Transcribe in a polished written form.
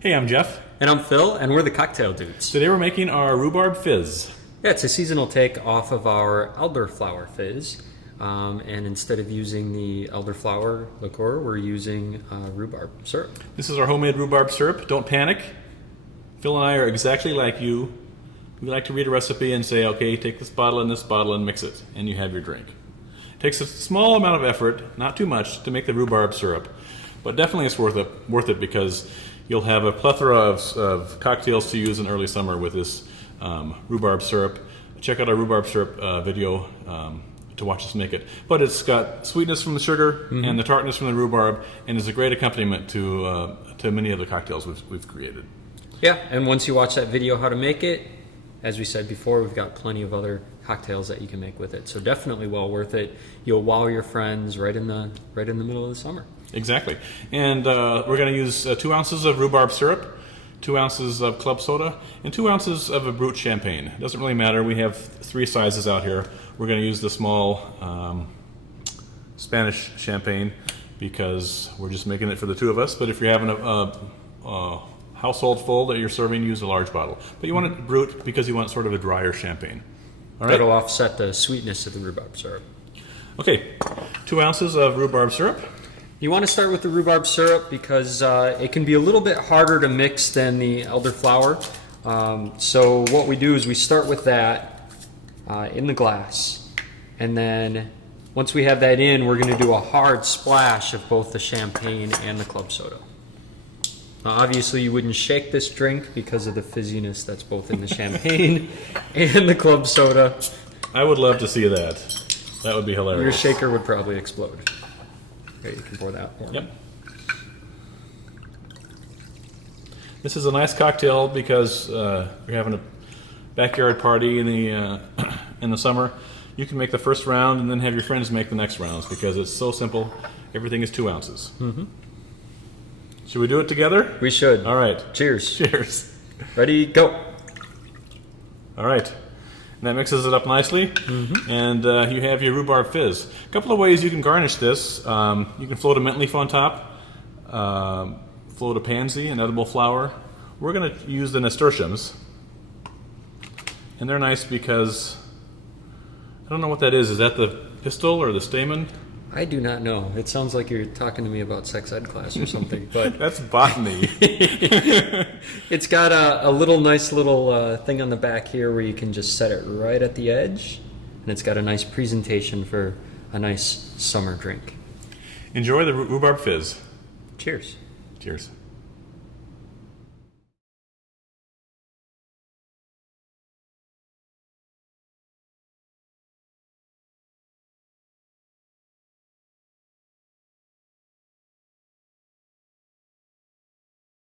Hey, I'm Jeff. And I'm Phil, and we're the Cocktail Dudes. Today we're making our Rhubarb Fizz. Yeah, it's a seasonal take off of our Elderflower Fizz. And instead of using the elderflower liqueur, we're using rhubarb syrup. This is our homemade rhubarb syrup. Don't panic. Phil and I are exactly like you. We like to read a recipe and say, okay, take this bottle and mix it, and you have your drink. It takes a small amount of effort, not too much, to make the rhubarb syrup, but definitely it's worth it because you'll have a plethora of cocktails to use in early summer with this rhubarb syrup. Check out our rhubarb syrup video to watch us make it. But it's got sweetness from the sugar and the tartness from the rhubarb, and is a great accompaniment to many of the cocktails we've created. Yeah, and once you watch that video how to make it, as we said before, we've got plenty of other cocktails that you can make with it. So definitely well worth it. You'll wow your friends right in the middle of the summer. Exactly. And we're going to use 2 ounces of rhubarb syrup, 2 ounces of club soda, and 2 ounces of a brut champagne. It doesn't really matter. We have 3 sizes out here. We're going to use the small Spanish champagne because we're just making it for the 2 of us. But if you're having a household full that you're serving, use a large bottle. But you want it brut because you want sort of a drier champagne. All right? That'll offset the sweetness of the rhubarb syrup. Okay, 2 ounces of rhubarb syrup. You want to start with the rhubarb syrup because it can be a little bit harder to mix than the elderflower. So what we do is we start with that in the glass, and then once we have that in, we're going to do a hard splash of both the champagne and the club soda. Now, obviously you wouldn't shake this drink because of the fizziness that's both in the champagne and the club soda. I would love to see that. That would be hilarious. Your shaker would probably explode. Okay, you can pour that one. Yep. This is a nice cocktail because you're having a backyard party in the summer. You can make the first round and then have your friends make the next rounds because it's so simple. Everything is 2 ounces. Should we do it together? We should. All right. Cheers. Cheers. Ready, go. All right. And that mixes it up nicely, and you have your rhubarb fizz. A couple of ways you can garnish this. You can float a mint leaf on top, float a pansy, an edible flower. We're going to use the nasturtiums, and they're nice because I don't know what that is. Is that the pistil or the stamen? I do not know. It sounds like you're talking to me about sex ed class or something. But that's botany. It's got a nice little thing on the back here where you can just set it right at the edge, and it's got a nice presentation for a nice summer drink. Enjoy the rhubarb fizz. Cheers. Cheers.